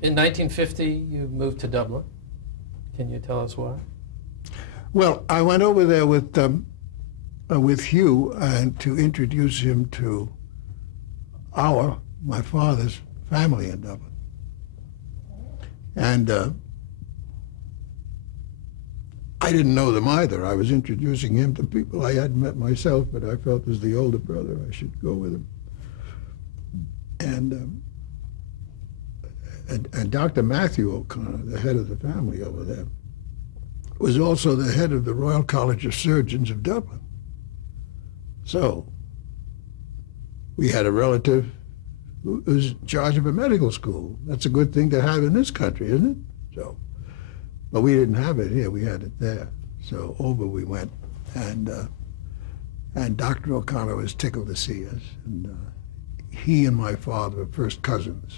In 1950, you moved to Dublin. Can you tell us why? Well, I went over there with Hugh and to introduce him to my father's family in Dublin. And I didn't know them either. I was introducing him to people I hadn't met myself, but I felt as the older brother I should go with him. And Dr. Matthew O'Connor, the head of the family over there, was also the head of the Royal College of Surgeons of Dublin. So we had a relative who was in charge of a medical school. That's a good thing to have in this country, isn't it? So, but we didn't have it here. We had it there. So over we went, and Dr. O'Connor was tickled to see us. And he and my father were first cousins.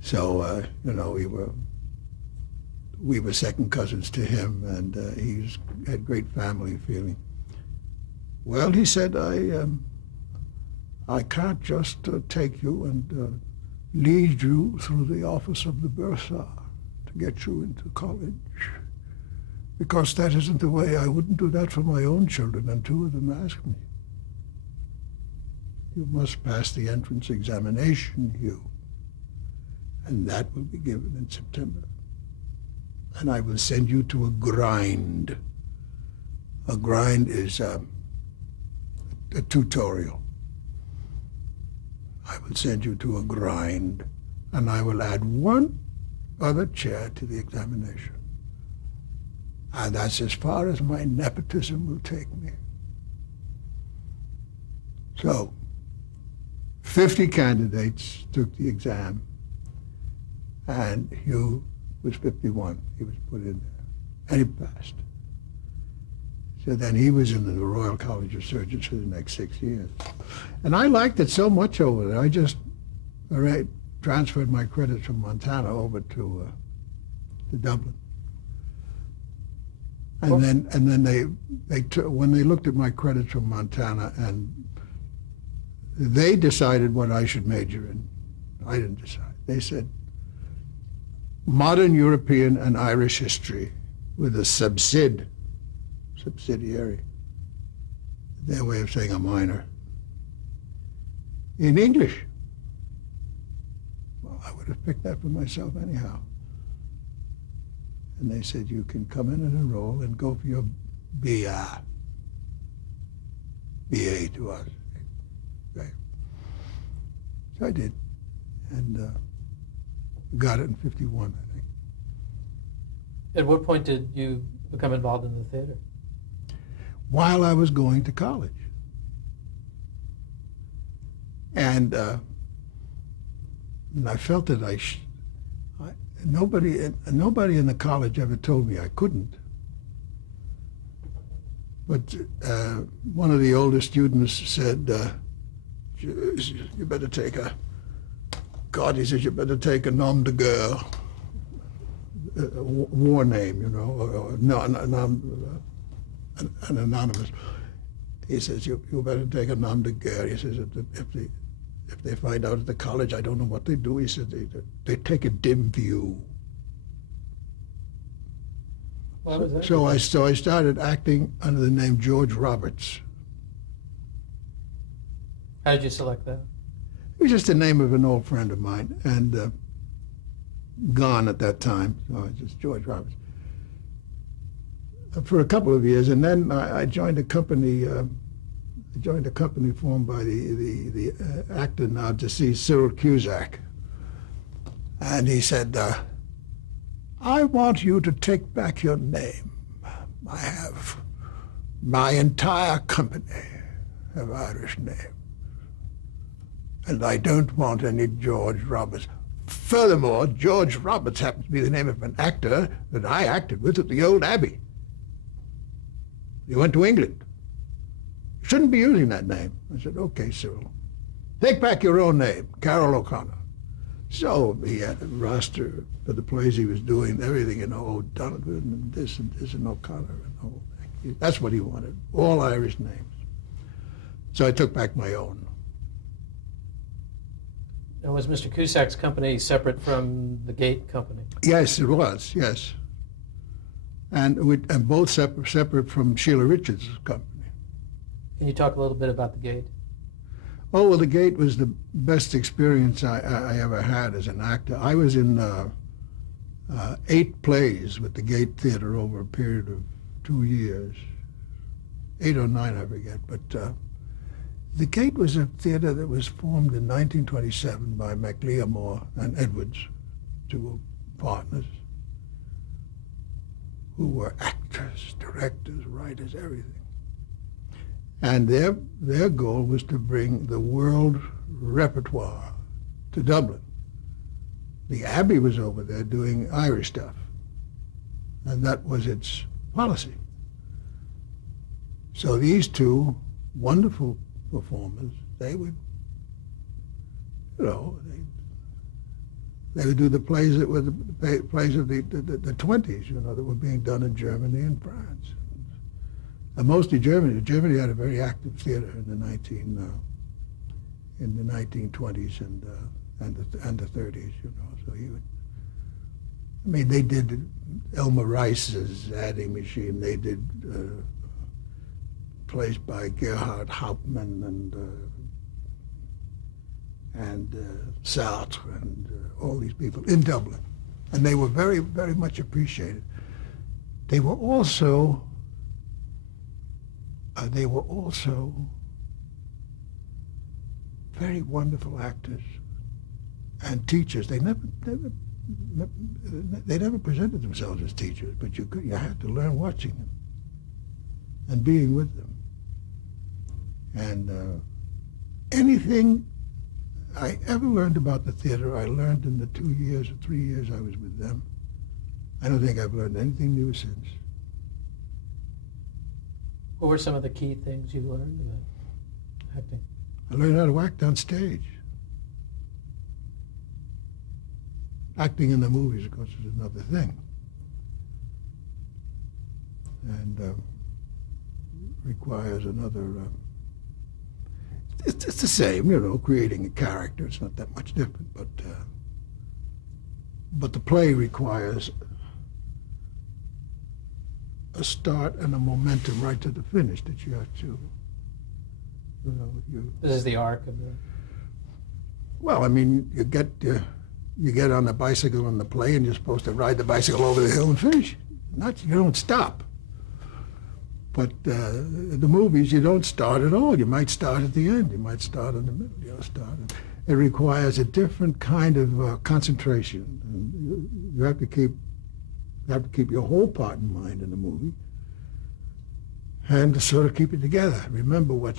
So we were second cousins to him, and he had great family feeling. Well, he said, I can't just take you and lead you through the office of the bursar to get you into college, because that isn't the way. I wouldn't do that for my own children, and two of them asked me. You must pass the entrance examination, Hugh, and that will be given in September. And I will send you to a grind. A grind is a tutorial. I will send you to a grind, and I will add one other chair to the examination. And that's as far as my nepotism will take me. So, 50 candidates took the exam, and Hugh was 51. He was put in there, and he passed. So then he was in the Royal College of Surgeons for the next 6 years. And I liked it so much over there, I just transferred my credits from Montana over to Dublin. And then when they looked at my credits from Montana, and they decided what I should major in. I didn't decide. They said, modern European and Irish history with a subsidiary, their way of saying a minor, in English. Well, I would have picked that for myself anyhow. And they said, you can come in and enroll and go for your BA to us. Okay. So I did, and got it in 51, I think. At what point did you become involved in the theater? While I was going to college. And I felt that nobody in the college ever told me I couldn't. But one of the older students said, you better take he says, you better take a nom de guerre, a war name, you know, or an anonymous. He says, you better take a nom de guerre. He says, if they find out at the college, I don't know what they do. He said, they take a dim view. So I started acting under the name George Roberts. How did you select that? It was just the name of an old friend of mine, and gone at that time. So it's just George Roberts. For a couple of years, and then I joined a company. Formed by the actor now deceased Cyril Cusack, and he said, "I want you to take back your name. I have my entire company have Irish names, and I don't want any George Roberts. Furthermore, George Roberts happens to be the name of an actor that I acted with at the Old Abbey. He went to England. You shouldn't be using that name." I said, "Okay, Cyril. Take back your own name, Carroll O'Connor." So he had a roster for the plays he was doing, everything, you know, O'Donovan and this and O'Connor and the whole thing. That's what he wanted, all Irish names. So I took back my own. Now, was Mr. Cusack's company separate from the Gate company? Yes, it was, yes. And both separate from Sheila Richards' company. Can you talk a little bit about the Gate? Oh, well, the Gate was the best experience I ever had as an actor. I was in 8 plays with the Gate Theater over a period of 2 years. 8 or 9, I forget. But the Gate was a theater that was formed in 1927 by MacLeomore and Edwards, 2 partners, who were actors, directors, writers, everything. And their goal was to bring the world repertoire to Dublin. The Abbey was over there doing Irish stuff, and that was its policy. So these 2 wonderful performers, they would, they would do the plays that were the plays of the 20s, that were being done in Germany and France. And mostly Germany. Germany had a very active theater in the 1920s and the 30s. So they did Elmer Rice's Adding Machine. They did plays by Gerhard Hauptmann and Sartre and all these people in Dublin, and they were very, very much appreciated. They were also very wonderful actors and teachers. They never presented themselves as teachers, but you had to learn watching them and being with them. And anything I ever learned about the theater, I learned in the 2 years or 3 years I was with them. I don't think I've learned anything new since. What were some of the key things you learned about acting? I learned how to act on stage. Acting in the movies, of course, is another thing. And requires another... It's the same, creating a character. It's not that much different, but the play requires a start and a momentum right to the finish that you have to, This is the arc of the... Well, I mean, you get on the bicycle in the play, and you're supposed to ride the bicycle over the hill and finish. You don't stop. But the movies, you don't start at all. You might start at the end. You might start in the middle. It requires a different kind of concentration. And you have to keep your whole part in mind in the movie, and to sort of keep it together. Remember one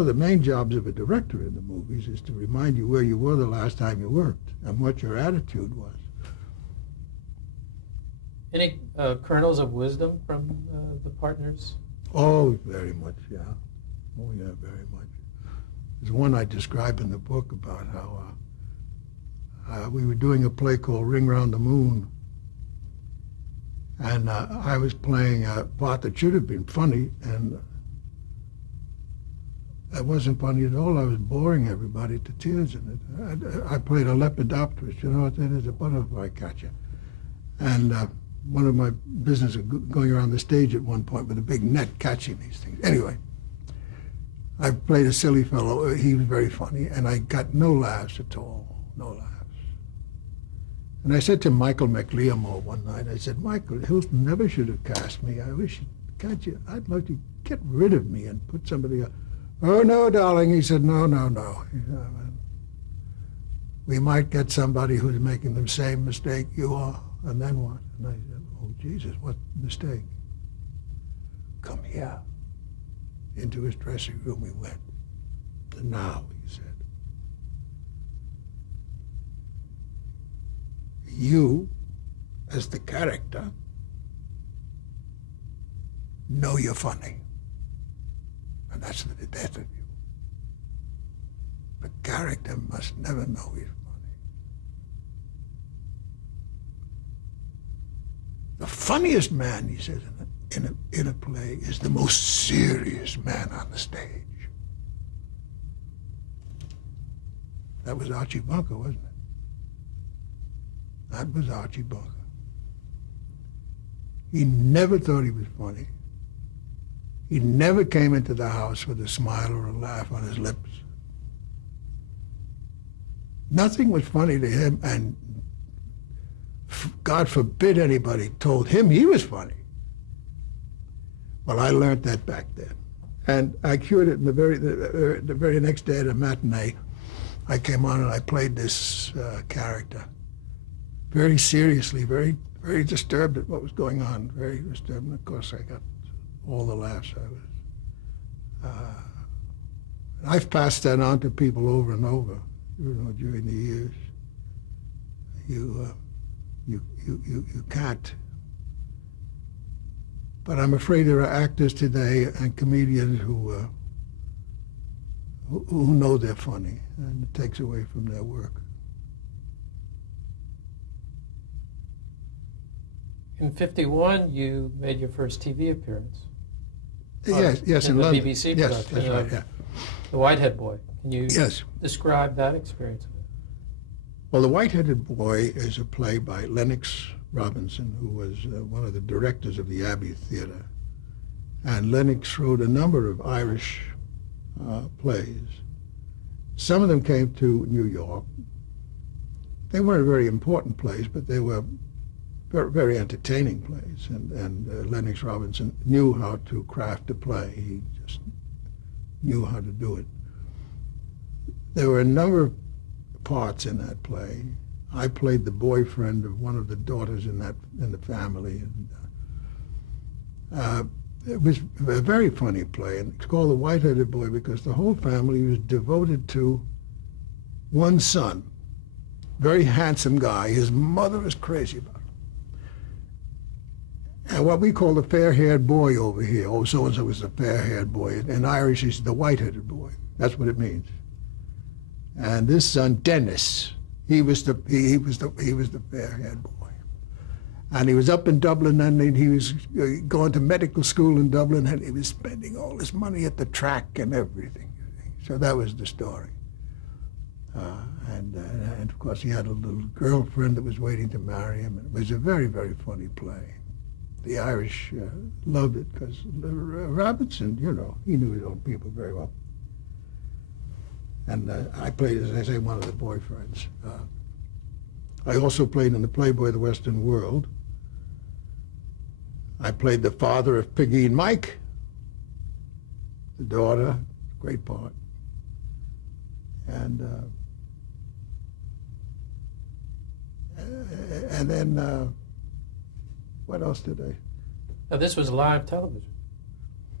of the main jobs of a director in the movies is to remind you where you were the last time you worked and what your attitude was. Any kernels of wisdom from the partners? Oh, very much, yeah. Oh, yeah, very much. There's one I describe in the book about how we were doing a play called Ring Round the Moon, and I was playing a part that should have been funny, and it wasn't funny at all. I was boring everybody to tears in it. I played a lepidopterist, you know what that is, a butterfly catcher. And one of my business going around the stage at one point with a big net catching these things. Anyway, I played a silly fellow. He was very funny, and I got no laughs at all, no laughs. And I said to Michael MacLeomore one night, I said, Michael, Hilton never should have cast me. I'd like to get rid of me and put somebody else. Oh, no, darling. He said, no. We might get somebody who's making the same mistake you are, and then what? And I said, oh, Jesus, what mistake? Come here. Into his dressing room we went. And now, he said, you, as the character, know you're funny. And that's the death of you. The character must never know he's funny. The funniest man, he says, in a play is the most serious man on the stage. That was Archie Bunker, wasn't it? That was Archie Bunker. He never thought he was funny. He never came into the house with a smile or a laugh on his lips. Nothing was funny to him, and God forbid anybody told him he was funny. Well, I learned that back then. And I cured it in the very next day at a matinee. I came on and I played this character very seriously, very disturbed at what was going on, very disturbed. And of course, I got all the laughs. I've passed that on to people over and over, during the years. You can't. But I'm afraid there are actors today and comedians who know they're funny, and it takes away from their work. In '51, you made your first TV appearance. Yes, in the London. BBC Yes, production that's right, of yeah. The Whitehead Boy. Can you Yes. describe that experience? Well, The White-Headed Boy is a play by Lennox Robinson, who was one of the directors of the Abbey Theatre. And Lennox wrote a number of Irish plays. Some of them came to New York. They weren't very important plays, but they were very, very entertaining plays. And Lennox Robinson knew how to craft a play. He just knew how to do it. There were a number of parts in that play. I played the boyfriend of one of the daughters in the family, and it was a very funny play. And it's called The White-Headed Boy because the whole family was devoted to one son, very handsome guy. His mother was crazy about him. And what we call the fair-haired boy over here, oh, so-and-so was the fair-haired boy. In Irish, he's the white-headed boy. That's what it means. And this son, Dennis, he was the fair-haired boy. And he was up in Dublin, and he was going to medical school in Dublin, and he was spending all his money at the track and everything. So that was the story. And of course, he had a little girlfriend that was waiting to marry him. It was a very, very funny play. The Irish loved it because Robinson, he knew his own people very well. And I played, as I say, one of the boyfriends. I also played in the Playboy of the Western World. I played the father of Piggy and Mike, the daughter, great part. And then, what else did I? Now, this was live television.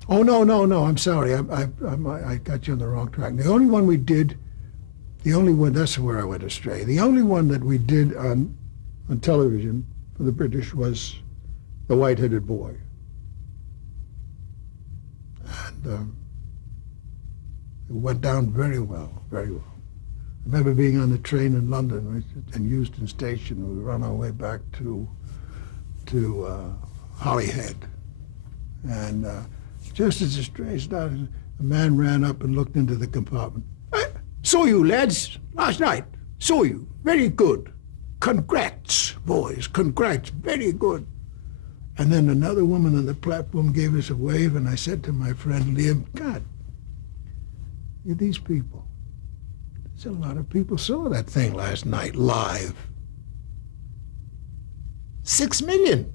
Oh, no, I'm sorry. I got you on the wrong track. The only one we did, that's where I went astray. The only one that we did on television for the British was The White-Headed Boy. And it went down very well, very well. I remember being on the train in London in Euston Station. We were on our way back to Holyhead. And just as the train started, a man ran up and looked into the compartment. Saw you, lads, last night. Saw you. Very good. Congrats, boys. Congrats. Very good. And then another woman on the platform gave us a wave, and I said to my friend Liam, God, these people. There's a lot of people saw that thing last night live. 6 million.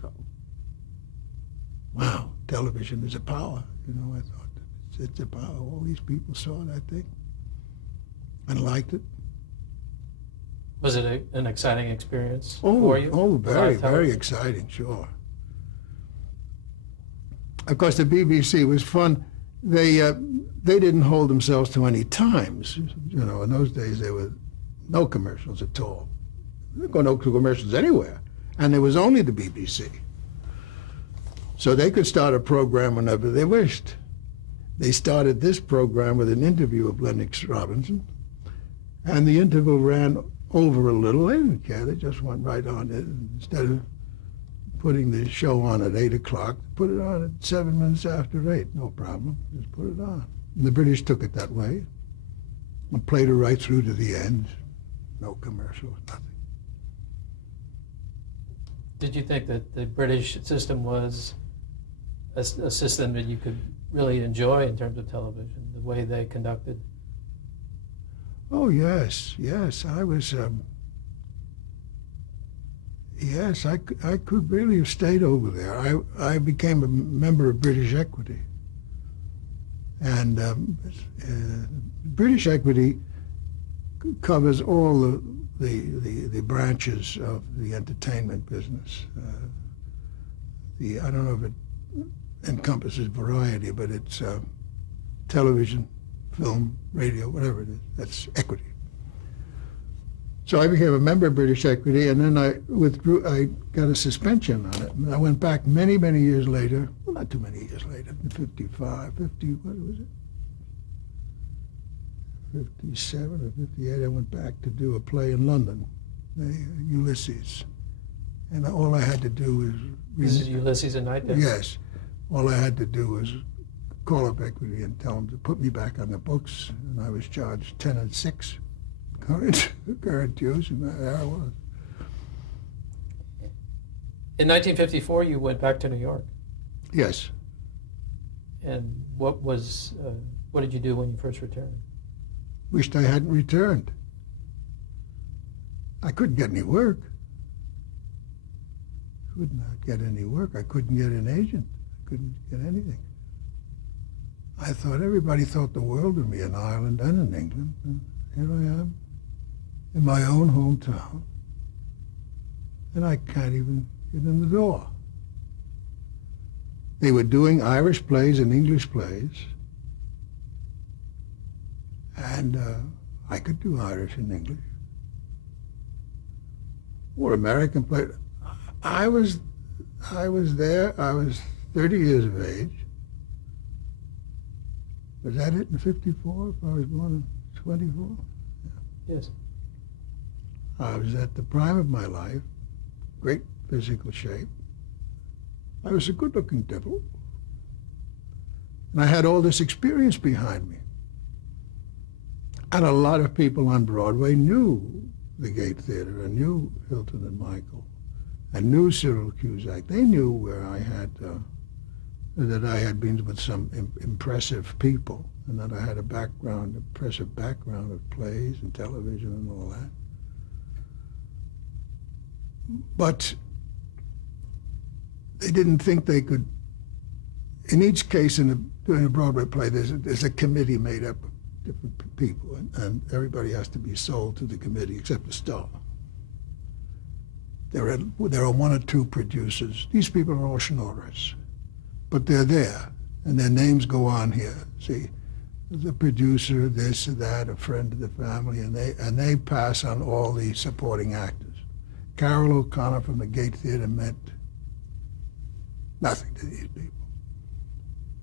So, wow, television is a power. I thought it's a power. All these people saw that thing and liked it. Was it an exciting experience for you? Oh, very, very exciting, sure. Of course, the BBC was fun. They didn't hold themselves to any times. In those days there were no commercials at all. There were no commercials anywhere, and there was only the BBC. So they could start a program whenever they wished. They started this program with an interview of Lennox Robinson, and the interval ran over a little. They didn't care. They just went right on it. Instead of putting the show on at 8 o'clock, put it on at 7 minutes after 8. No problem. Just put it on. And the British took it that way and played it right through to the end. No commercials, nothing. Did you think that the British system was a system that you could really enjoy in terms of television, the way they conducted? Oh, yes, yes. I was, yes, I could really have stayed over there. I became a member of British Equity. And British Equity covers all the branches of the entertainment business. I don't know if it encompasses variety, but it's television, film, radio, whatever it is. That's equity. So I became a member of British Equity, and then I withdrew. I got a suspension on it. And I went back many, many years later. Well, not too many years later. 55, 50, what was it? 57 or 58. I went back to do a play in London, Ulysses, and all I had to do was. This is Ulysses and Night. Yes. All I had to do was call up Equity and tell them to put me back on the books, and I was charged 10 and 6 current dues, and there I was. In 1954, you went back to New York. Yes. And what did you do when you first returned? Wished I hadn't returned. I couldn't get any work. Could not get any work. I couldn't get an agent. I couldn't get anything. I thought everybody thought the world of me in Ireland and in England. And here I am in my own hometown, and I can't even get in the door. They were doing Irish plays and English plays, and I could do Irish and English. Or American plays. I was there. I was 30 years of age. Was that it in 54? If I was born in 24? Yeah. Yes. I was at the prime of my life, great physical shape. I was a good-looking devil. And I had all this experience behind me. And a lot of people on Broadway knew the Gate Theater and knew Hilton and Michael and knew Cyril Cusack. They knew where I had, that I had been with some impressive people and that I had a background, impressive background of plays and television and all that. But they didn't think they could. In each case, during a Broadway play, there's a committee made up of different people, and everybody has to be sold to the committee except the star. There are one or two producers. These people are all schnorrers, but they're there, and their names go on here. See, the producer, this or that, a friend of the family, and they pass on all the supporting actors. Carroll O'Connor from the Gate Theater meant nothing to these people.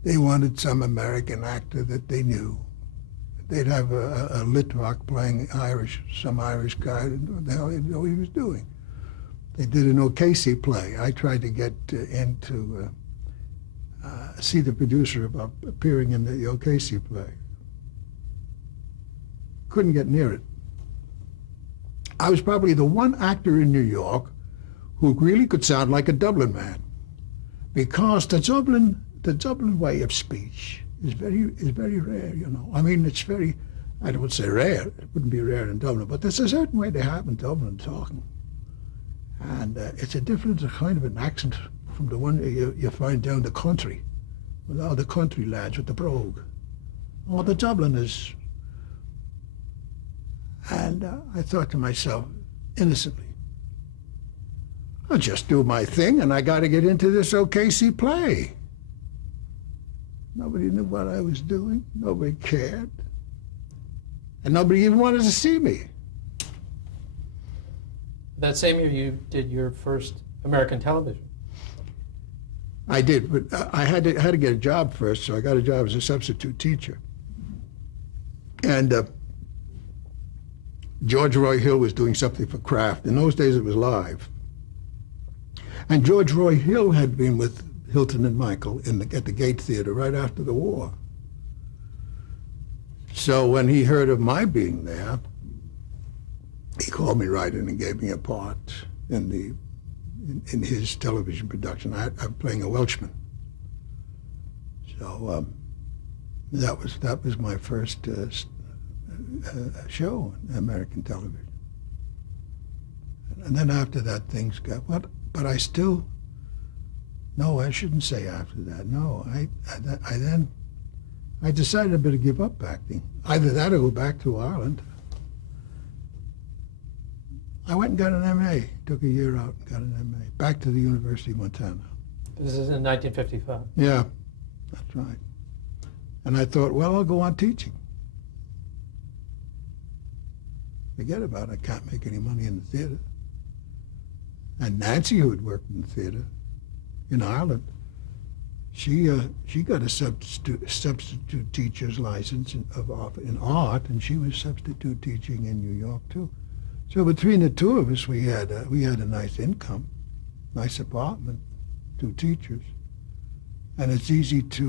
They wanted some American actor that they knew. They'd have a Litvak playing some Irish guy, what the hell he didn't know what he was doing. They did an O'Casey play. I tried to get in to see the producer about appearing in the O'Casey play. Couldn't get near it. I was probably the one actor in New York who really could sound like a Dublin man, because the Dublin way of speech is very rare, you know. I mean, it's very, I don't say rare, it wouldn't be rare in Dublin, but there's a certain way they have in Dublin talking. And it's a different kind of an accent from the one you find down the country, with all the country lads with the brogue. Oh, the Dubliners. And I thought to myself, innocently, I'll just do my thing, and I got to get into this O'Casey play. Nobody knew what I was doing. Nobody cared. And nobody even wanted to see me. That same year, you did your first American television. I did, but I had to get a job first, so I got a job as a substitute teacher. And George Roy Hill was doing something for Kraft. In those days, it was live. And George Roy Hill had been with Hilton and Michael at the Gate Theater right after the war. So when he heard of my being there, he called me right in and gave me a part in his television production. I'm playing a Welshman. So that was my first show on American television. And then after that, things got but I still. No, I shouldn't say after that. No, I decided I better give up acting. Either that or go back to Ireland. I went and got an MA. Took a year out and got an MA. Back to the University of Montana. This is in 1955. Yeah, that's right. And I thought, well, I'll go on teaching. Forget about it. I can't make any money in the theater. And Nancy, who had worked in the theater in Ireland, she got a substitute teacher's license in art, and she was substitute teaching in New York too. So between the two of us, we had a nice income, nice apartment, 2 teachers, and it's easy just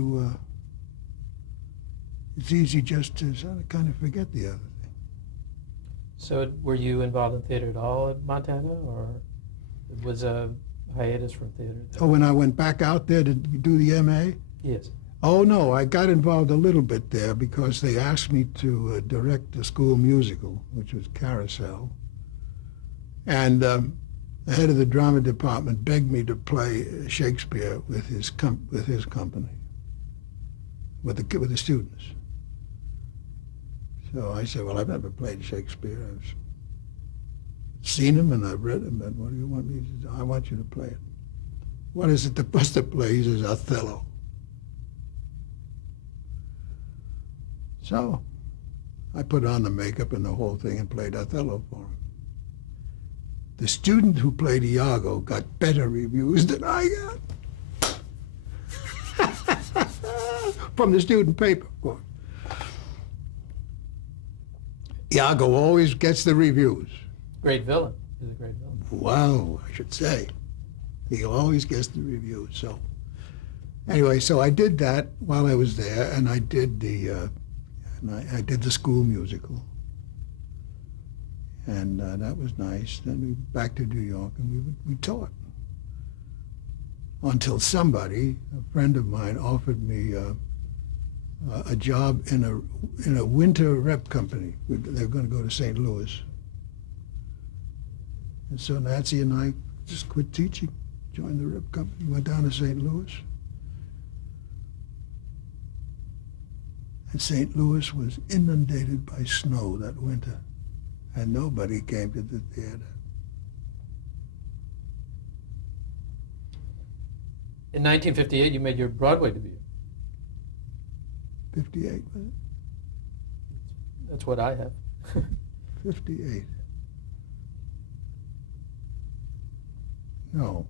to sort of kind of forget the other thing. So were you involved in theater at all at Montana, or it was a hiatus from theater? Oh, when I went back out there to do the MA? Yes. Oh, no, I got involved a little bit there because they asked me to direct the school musical, which was Carroll. And the head of the drama department begged me to play Shakespeare with his company, with the students. So I said, well, I've never played Shakespeare. I've seen him and I've read him, and what do you want me to do? I want you to play it. What is it supposed to play? He says, Othello. So I put on the makeup and the whole thing and played Othello for him. The student who played Iago got better reviews than I got. From the student paper, of course. Iago always gets the reviews. Great villain. He's a great villain. Wow, I should say. He always gets the reviews. So anyway, so I did that while I was there, and I did I did the school musical. And that was nice. Then we back to New York, and we taught. Until somebody, a friend of mine, offered me a job in a winter rep company. They were going to go to St. Louis. And so Nancy and I just quit teaching, joined the rep company, went down to St. Louis. And St. Louis was inundated by snow that winter, and nobody came to the theater. In 1958, you made your Broadway debut. 58, was it? That's what I have. 58. No.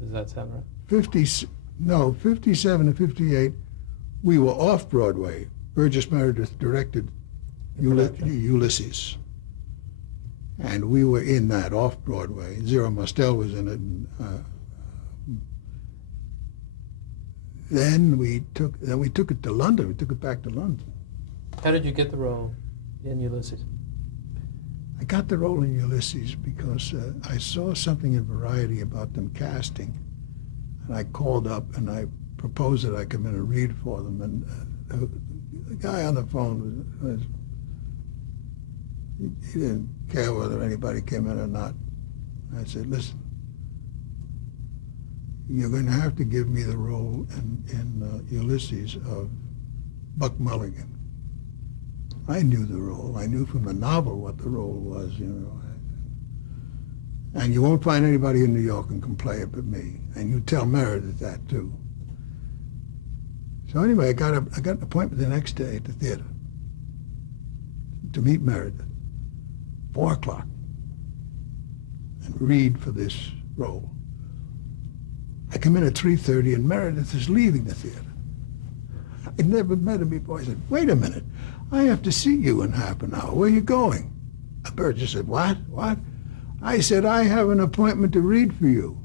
Does that sound right? 57 and 58, we were off Broadway. Burgess Meredith directed Ulysses. And we were in that off Broadway. Zero Mostel was in it. And, then we took it to London. We took it back to London. How did you get the role in Ulysses? I got the role in Ulysses because I saw something in Variety about them casting, and I called up and I proposed that I come in and read for them. And the guy on the phone he didn't care whether anybody came in or not. I said, listen, you're going to have to give me the role in Ulysses of Buck Mulligan. I knew the role. I knew from the novel what the role was, you know. And you won't find anybody in New York who can play it but me. And you tell Meredith that too. So anyway, I got an appointment the next day at the theater to meet Meredith, 4 o'clock, and read for this role. I come in at 3:30 and Meredith is leaving the theater. I'd never met him before. I said, wait a minute, I have to see you in half an hour. Where are you going? Burgess said, what? I said, I have an appointment to read for you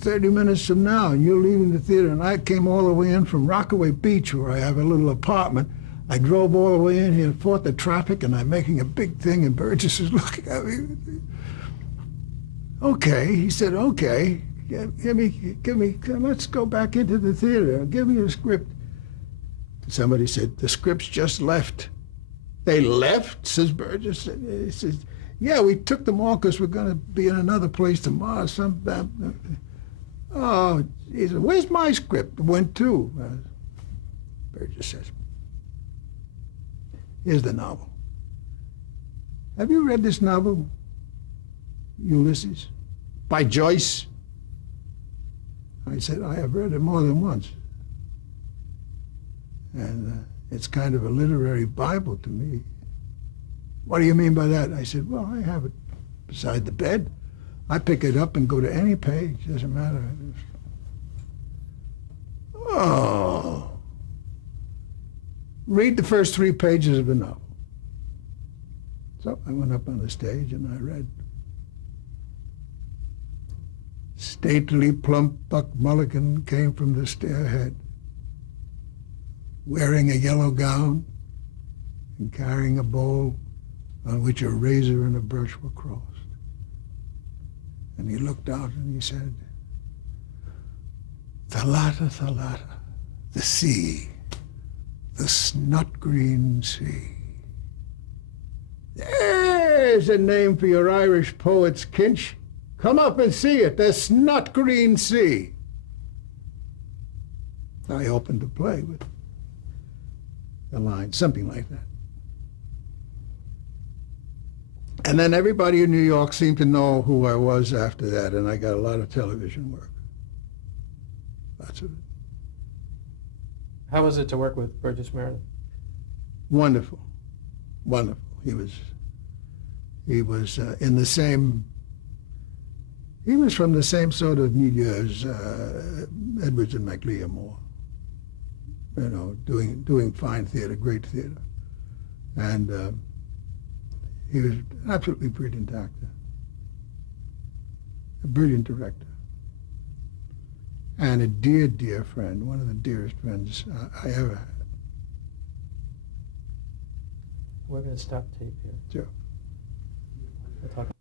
30 minutes from now, and you're leaving the theater. And I came all the way in from Rockaway Beach, where I have a little apartment. I drove all the way in here and fought the traffic, and I'm making a big thing, and Burgess is looking at me. Okay, he said, okay, give me, let's go back into the theater. Give me a script. Somebody said, the script's just left. They left, says Burgess. He says, yeah, we took them all because we're going to be in another place tomorrow. Oh, he said, where's my script? Went to. Burgess says, here's the novel. Have you read this novel, Ulysses, by Joyce? I said, I have read it more than once. And it's kind of a literary Bible to me. What do you mean by that? I said, well, I have it beside the bed. I pick it up and go to any page. Doesn't matter. Oh. Read the first 3 pages of the novel. So I went up on the stage and I read. Stately, plump Buck Mulligan came from the stairhead, wearing a yellow gown and carrying a bowl on which a razor and a brush were crossed. And he looked out and he said, Thalata, Thalata, the sea, the snot-green sea. There's a name for your Irish poets, Kinch. Come up and see it, the snot-green sea. I opened to play with the line, something like that. And then everybody in New York seemed to know who I was after that, and I got a lot of television work. Lots of it. How was it to work with Burgess Meredith? Wonderful. Wonderful. He was in the same, he was from the same sort of milieu as Edwards and McLeomore. You know, doing fine theater, great theater. And he was an absolutely brilliant actor, a brilliant director, and a dear, dear friend, one of the dearest friends I ever had. We're going to stop tape here. Sure. We'll talk